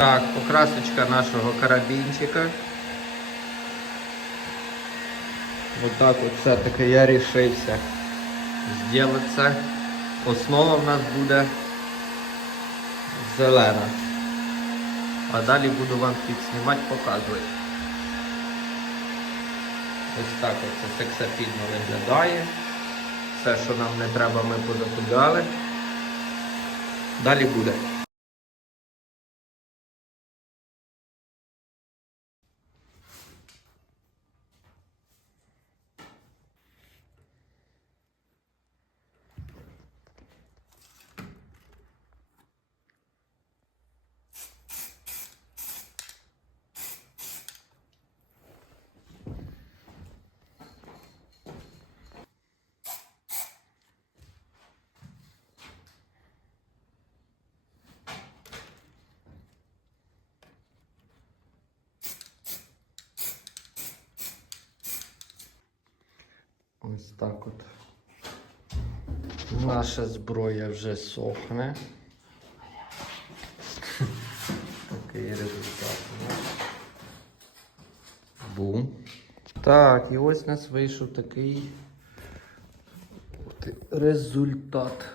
Так, покрасочка нашого карабінчика. Вот так от все-таки я рішився зробити це. Основа в нас буде зелена. А далі буду вам підснімати, показувати. Ось так от це виглядає. Все, що нам не треба, ми позакуляли. Далі буде. Ось так от. Наша зброя вже сохне. Такий результат. Бум. Так, і ось у нас вийшов такий результат.